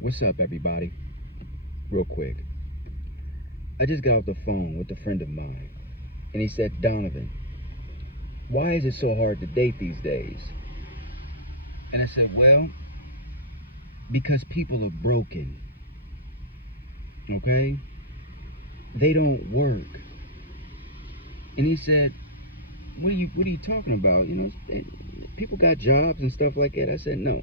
What's up, everybody? Real quick. I just got off the phone with a friend of mine, and he said, Donovan, why is it so hard to date these days? And I said, well, because people are broken. Okay? They don't work. And he said, what are you talking about? People got jobs and stuff like that. I said, no.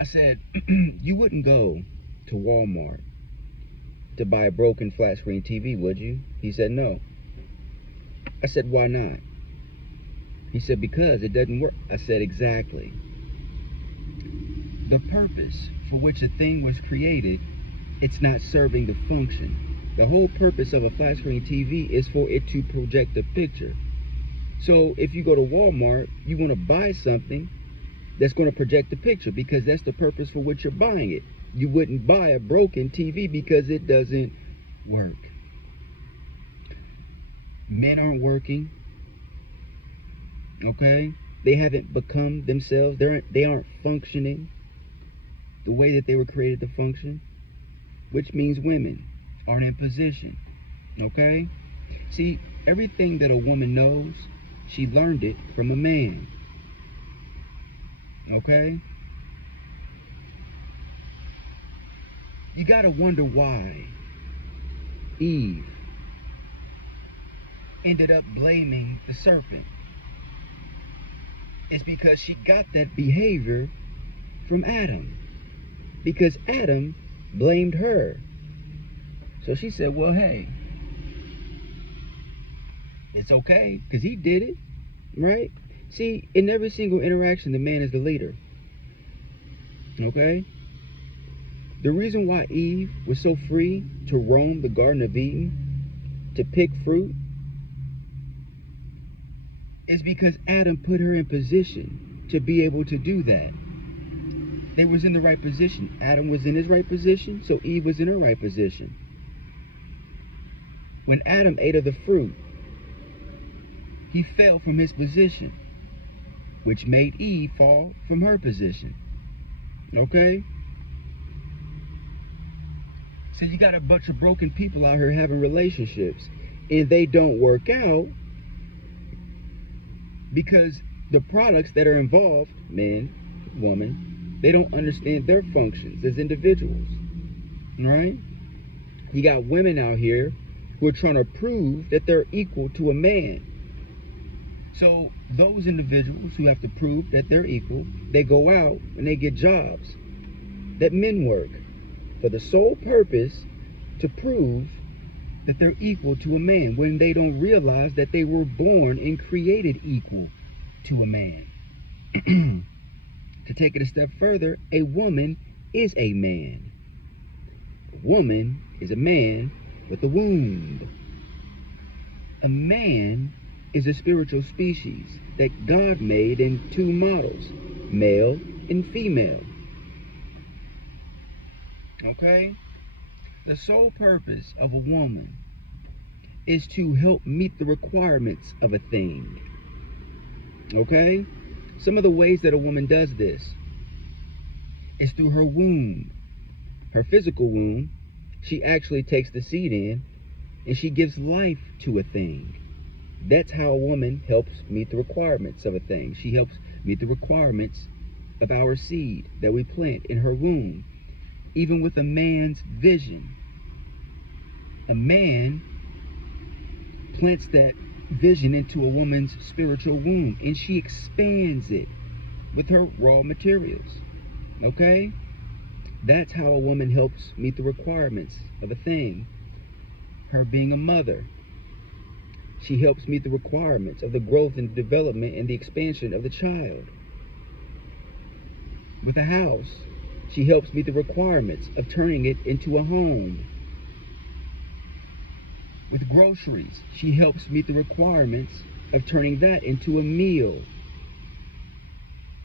I said, you wouldn't go to Walmart to buy a broken flat screen TV, would you? He said, no. I said, why not? He said, because it doesn't work. I said, exactly. The purpose for which a thing was created, it's not serving the function. The whole purpose of a flat screen TV is for it to project a picture. So if you go to Walmart, you want to buy something that's going to project the picture because that's the purpose for which you're buying it. You wouldn't buy a broken TV because it doesn't work. Men aren't working. Okay? They haven't become themselves. They aren't functioning the way that they were created to function, which means women aren't in position. Okay? See, everything that a woman knows, she learned it from a man. Okay? You gotta wonder why Eve ended up blaming the serpent. It's because she got that behavior from Adam. Because Adam blamed her. So she said, well, hey, it's okay, because he did it, right? See, in every single interaction, the man is the leader. Okay? The reason why Eve was so free to roam the Garden of Eden, to pick fruit, is because Adam put her in position to be able to do that. They was in the right position. Adam was in his right position, so Eve was in her right position. When Adam ate of the fruit, he fell from his position, which made Eve fall from her position. Okay? So you got a bunch of broken people out here having relationships, and they don't work out because the products that are involved, man, woman, they don't understand their functions as individuals. Right? You got women out here who are trying to prove that they're equal to a man. So those individuals who have to prove that they're equal, they go out and they get jobs that men work for the sole purpose to prove that they're equal to a man, when they don't realize that they were born and created equal to a man. To take it a step further, a woman is a man. A woman is a man with a womb. A man is a spiritual species that God made in two models, male and female. Okay? The sole purpose of a woman is to help meet the requirements of a thing. Okay? Some of the ways that a woman does this is through her womb. Her physical womb, she actually takes the seed in and she gives life to a thing. That's how a woman helps meet the requirements of a thing. She helps meet the requirements of our seed that we plant in her womb. Even with a man's vision. A man plants that vision into a woman's spiritual womb, and she expands it with her raw materials. Okay? That's how a woman helps meet the requirements of a thing. Her being a mother, she helps meet the requirements of the growth and development and the expansion of the child. With a house, she helps meet the requirements of turning it into a home. With groceries, she helps meet the requirements of turning that into a meal.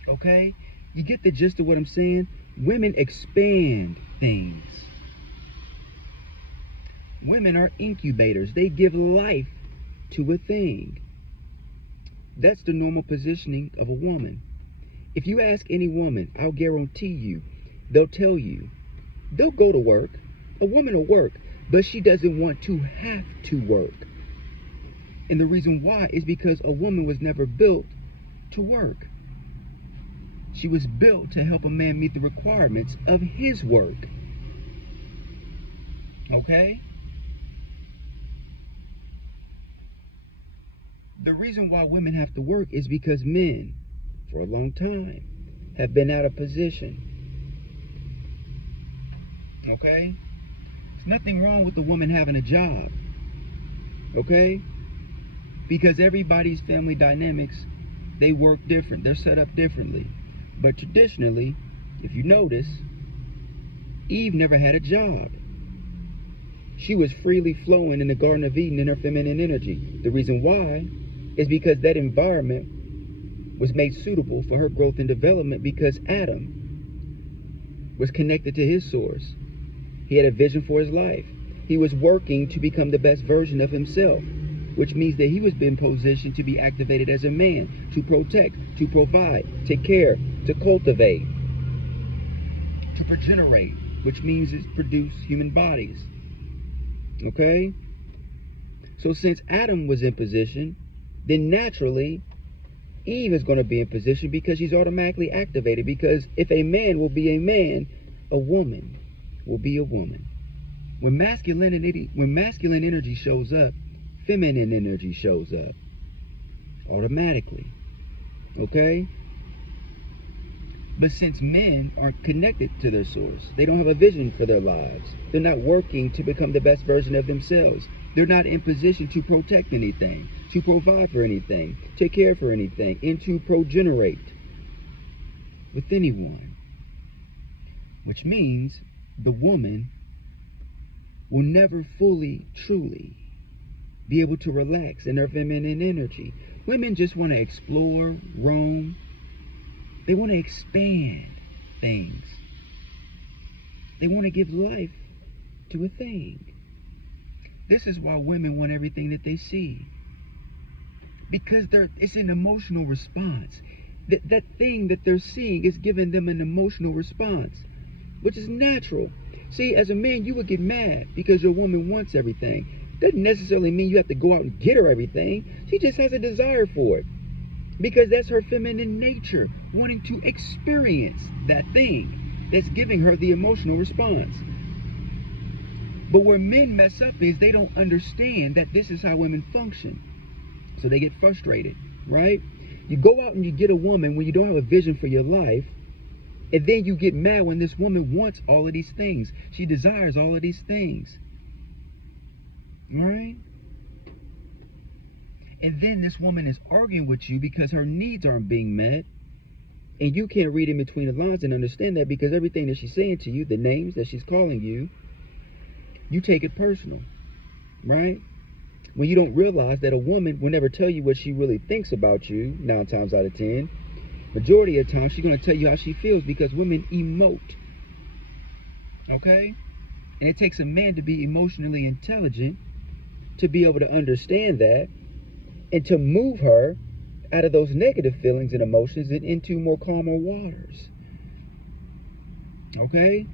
Okay? You get the gist of what I'm saying? Women expand things. Women are incubators. They give life to a thing. That's the normal positioning of a woman. If you ask any woman, I'll guarantee you, they'll tell you, they'll go to work. A woman will work, but she doesn't want to have to work. And the reason why is because a woman was never built to work. She was built to help a man meet the requirements of his work. Okay? The reason why women have to work is because men, for a long time, have been out of position. Okay? There's nothing wrong with the woman having a job. Okay? Because everybody's family dynamics, they work different. They're set up differently. But traditionally, if you notice, Eve never had a job. She was freely flowing in the Garden of Eden in her feminine energy. The reason why is because that environment was made suitable for her growth and development, because Adam was connected to his source. He had a vision for his life. He was working to become the best version of himself, which means that he was being positioned to be activated as a man, to protect, to provide, take care, to cultivate, to progenerate, which means it's produce human bodies. Okay? So since Adam was in position, then naturally Eve is going to be in position, because she's automatically activated. Because if a man will be a man, a woman will be a woman. When masculine energy shows up, feminine energy shows up automatically. Okay? But since men aren't connected to their source, they don't have a vision for their lives. They're not working to become the best version of themselves. They're not in position to protect anything, to provide for anything, to care for anything, and to progenerate with anyone. Which means the woman will never fully, truly be able to relax in her feminine energy. Women just want to explore, roam. They want to expand things. They want to give life to a thing. This is why women want everything that they see. Because it's an emotional response. That thing that they're seeing is giving them an emotional response, which is natural. See, as a man, you would get mad because your woman wants everything. Doesn't necessarily mean you have to go out and get her everything. She just has a desire for it, because that's her feminine nature, wanting to experience that thing that's giving her the emotional response. But where men mess up is they don't understand that this is how women function. So they get frustrated, right? You go out and you get a woman when you don't have a vision for your life, and then you get mad when this woman wants all of these things. She desires all of these things. Right? And then this woman is arguing with you because her needs aren't being met. And you can't read in between the lines and understand that, because everything that she's saying to you, the names that she's calling you, you take it personal. Right? When you don't realize that a woman will never tell you what she really thinks about you, 9 times out of 10. Majority of the time, she's going to tell you how she feels, because women emote. Okay? And it takes a man to be emotionally intelligent to be able to understand that, and to move her out of those negative feelings and emotions and into more calmer waters. Okay?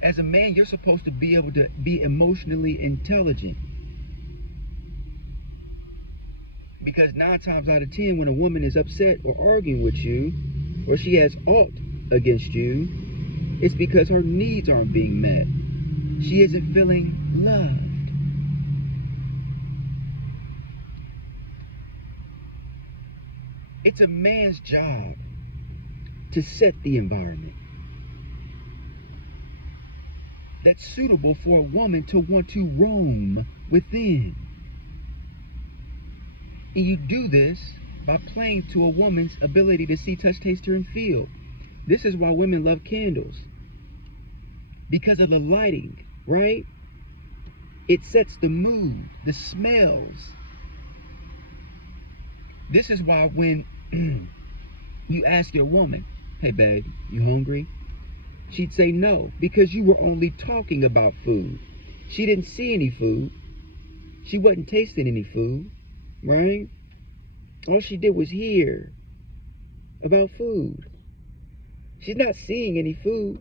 As a man, you're supposed to be able to be emotionally intelligent. Because 9 times out of 10, when a woman is upset or arguing with you, or she has aught against you, it's because her needs aren't being met. She isn't feeling loved. It's a man's job to set the environment that's suitable for a woman to want to roam within. And you do this by playing to a woman's ability to see, touch, taste, hear, and feel. This is why women love candles. Because of the lighting, right? It sets the mood, the smells. This is why when you ask your woman, hey babe, you hungry? She'd say no, because you were only talking about food. She didn't see any food. She wasn't tasting any food, right? All she did was hear about food. She's not seeing any food.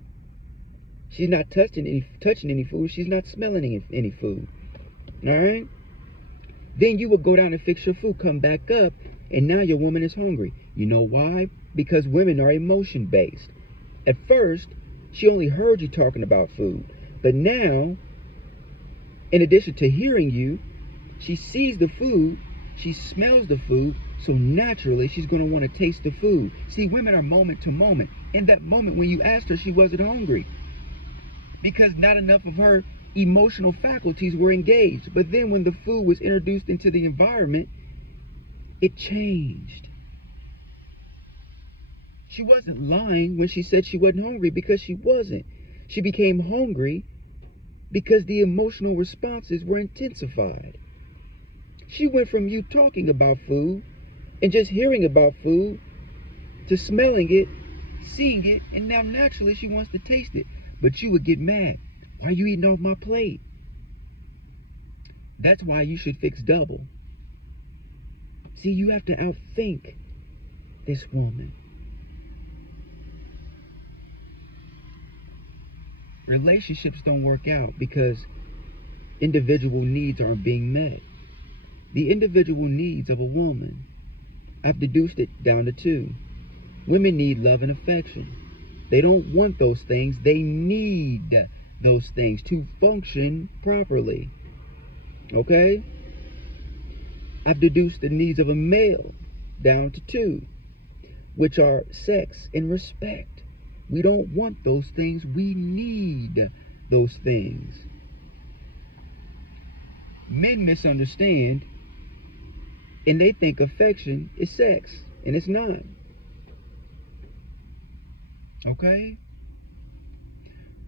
She's not touching any food. She's not smelling any food. All right? Then you would go down and fix your food, come back up, and now your woman is hungry. You know why? Because women are emotion-based. At first, she only heard you talking about food. But now, in addition to hearing you, she sees the food, she smells the food, so naturally she's going to want to taste the food. See, women are moment to moment. In that moment when you asked her, she wasn't hungry because not enough of her emotional faculties were engaged. But then when the food was introduced into the environment, it changed. She wasn't lying when she said she wasn't hungry, because she wasn't. She became hungry because the emotional responses were intensified. She went from you talking about food and just hearing about food to smelling it, seeing it, and now naturally she wants to taste it. But you would get mad. Why are you eating off my plate? That's why you should fix double. See, you have to outthink this woman. Relationships don't work out because individual needs aren't being met. The individual needs of a woman, I've deduced it down to two. Women need love and affection. They don't want those things. They need those things to function properly. Okay? I've deduced the needs of a male down to two, which are sex and respect. We don't want those things. We need those things. Men misunderstand, and they think affection is sex, and it's not. Okay?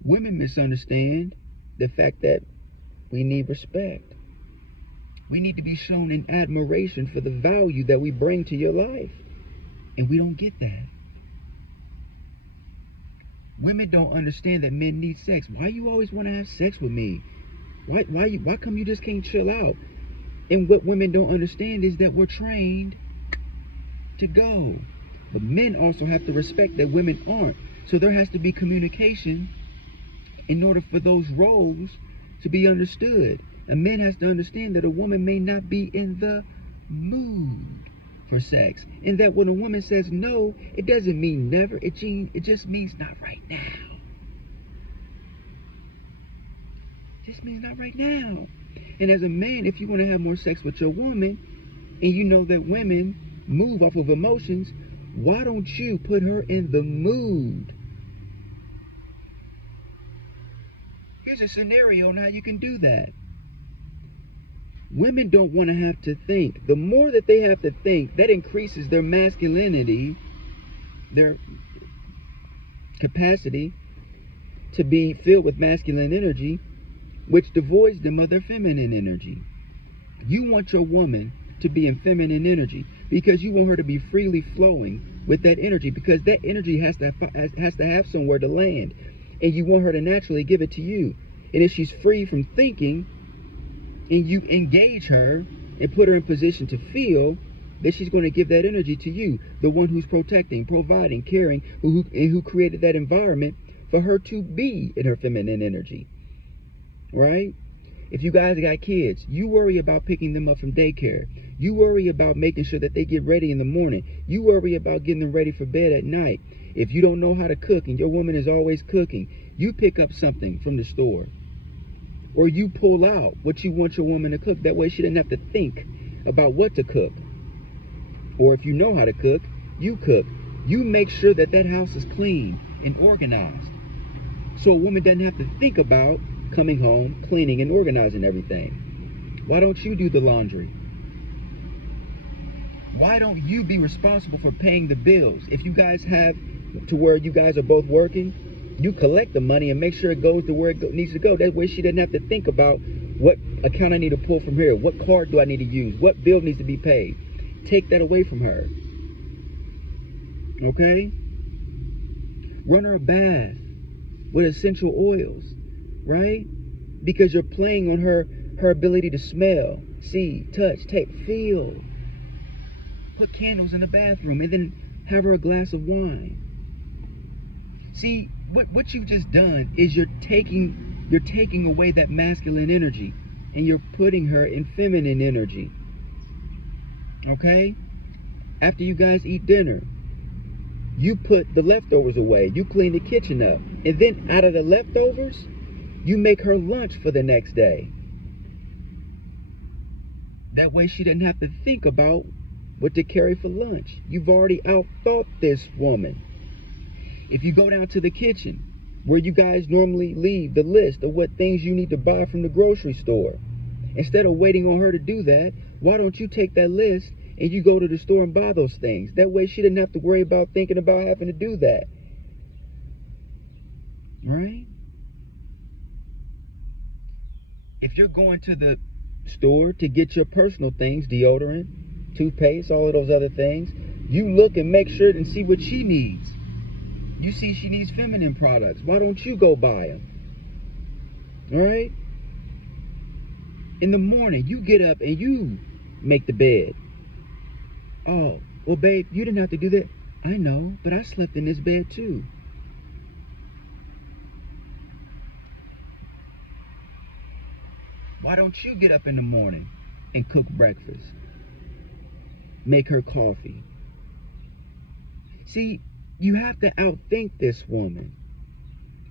Women misunderstand the fact that we need respect. We need to be shown in admiration for the value that we bring to your life, and we don't get that. Women don't understand that men need sex. Why you always want to have sex with me? Why come you just can't chill out? And what women don't understand is that we're trained to go. But men also have to respect that women aren't. So there has to be communication in order for those roles to be understood. A man has to understand that a woman may not be in the mood for sex, and that when a woman says no, it doesn't mean never. It just means not right now. It just means not right now. And as a man, if you want to have more sex with your woman, and you know that women move off of emotions, why don't you put her in the mood? Here's a scenario on how you can do that. Women don't want to have to think. The more that they have to think, that increases their masculinity, their capacity to be filled with masculine energy, which devoids them of their feminine energy. You want your woman to be in feminine energy because you want her to be freely flowing with that energy, because that energy has to have somewhere to land, and you want her to naturally give it to you. And if she's free from thinking, and you engage her and put her in position to feel, that she's going to give that energy to you, the one who's protecting, providing, caring, who created that environment for her to be in her feminine energy. Right? If you guys got kids, you worry about picking them up from daycare. You worry about making sure that they get ready in the morning. You worry about getting them ready for bed at night. If you don't know how to cook and your woman is always cooking, you pick up something from the store, or you pull out what you want your woman to cook. That way she doesn't have to think about what to cook. Or if you know how to cook, you cook. You make sure that that house is clean and organized, so a woman doesn't have to think about coming home, cleaning and organizing everything. Why don't you do the laundry? Why don't you be responsible for paying the bills? If you guys have to where you guys are both working, you collect the money and make sure it goes to where it needs to go. That way she doesn't have to think about what account I need to pull from here, what card do I need to use, what bill needs to be paid. Take that away from her. Okay? Run her a bath with essential oils, right? Because you're playing on her ability to smell, see, touch, taste, feel. put candles in the bathroom, and then have her a glass of wine. See, what you've just done is you're taking away that masculine energy, and you're putting her in feminine energy. Okay? After you guys eat dinner, you put the leftovers away. You clean the kitchen up. And then out of the leftovers, you make her lunch for the next day. That way she doesn't have to think about what to carry for lunch. You've already outthought this woman. If you go down to the kitchen, where you guys normally leave the list of what things you need to buy from the grocery store, instead of waiting on her to do that, why don't you take that list and you go to the store and buy those things? That way she didn't have to worry about thinking about having to do that. Right? If you're going to the store to get your personal things, deodorant, toothpaste, all of those other things, you look and make sure and see what she needs. You see she needs feminine products. Why don't you go buy them? All right? In the morning, you get up and you make the bed. Oh, well, babe, you didn't have to do that. I know, but I slept in this bed too. Why don't you get up in the morning and cook breakfast? Make her coffee. See, you have to outthink this woman.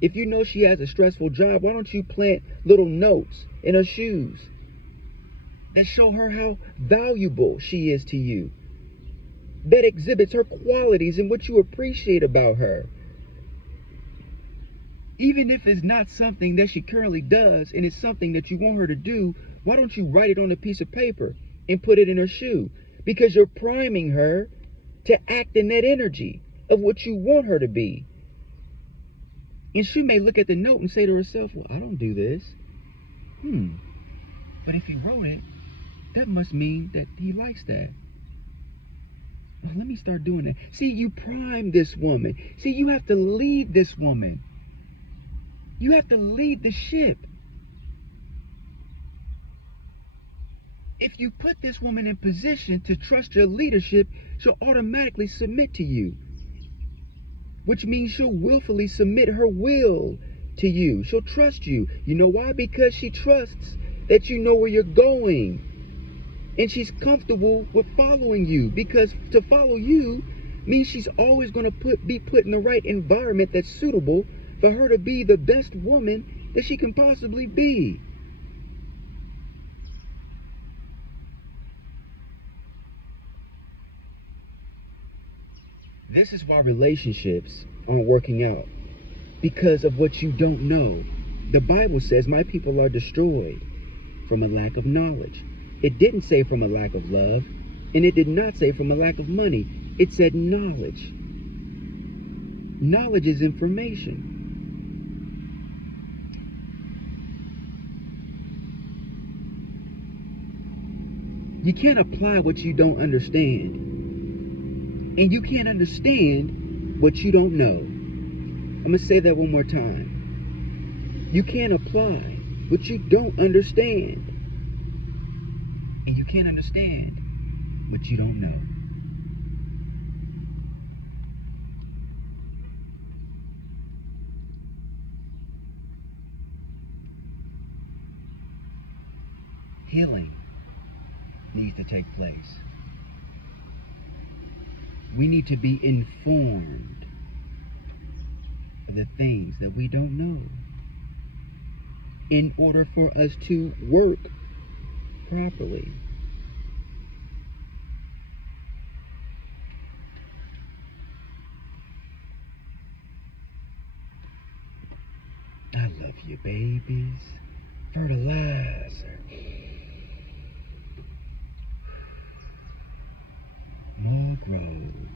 If you know she has a stressful job, why don't you plant little notes in her shoes that show her how valuable she is to you, that exhibits her qualities and what you appreciate about her? Even if it's not something that she currently does and it's something that you want her to do, why don't you write it on a piece of paper and put it in her shoe? Because you're priming her to act in that energy of what you want her to be. And she may look at the note and say to herself, well, I don't do this. But if he wrote it, that must mean that he likes that. Well, let me start doing that. See, you prime this woman. See, you have to lead this woman. You have to lead the ship. If you put this woman in position to trust your leadership, she'll automatically submit to you. Which means she'll willfully submit her will to you. She'll trust you. You know why? Because she trusts that you know where you're going. And she's comfortable with following you. Because to follow you means she's always going to be put in the right environment that's suitable for her to be the best woman that she can possibly be. This is why relationships aren't working out. Because of what you don't know. The Bible says, my people are destroyed from a lack of knowledge. It didn't say from a lack of love. And it did not say from a lack of money. It said knowledge. Knowledge is information. You can't apply what you don't understand. And you can't understand what you don't know. I'm going to say that one more time. You can't apply what you don't understand. And you can't understand what you don't know. Healing needs to take place. We need to be informed of the things that we don't know in order for us to work properly. I love you, babies. Fertilizer. More growth.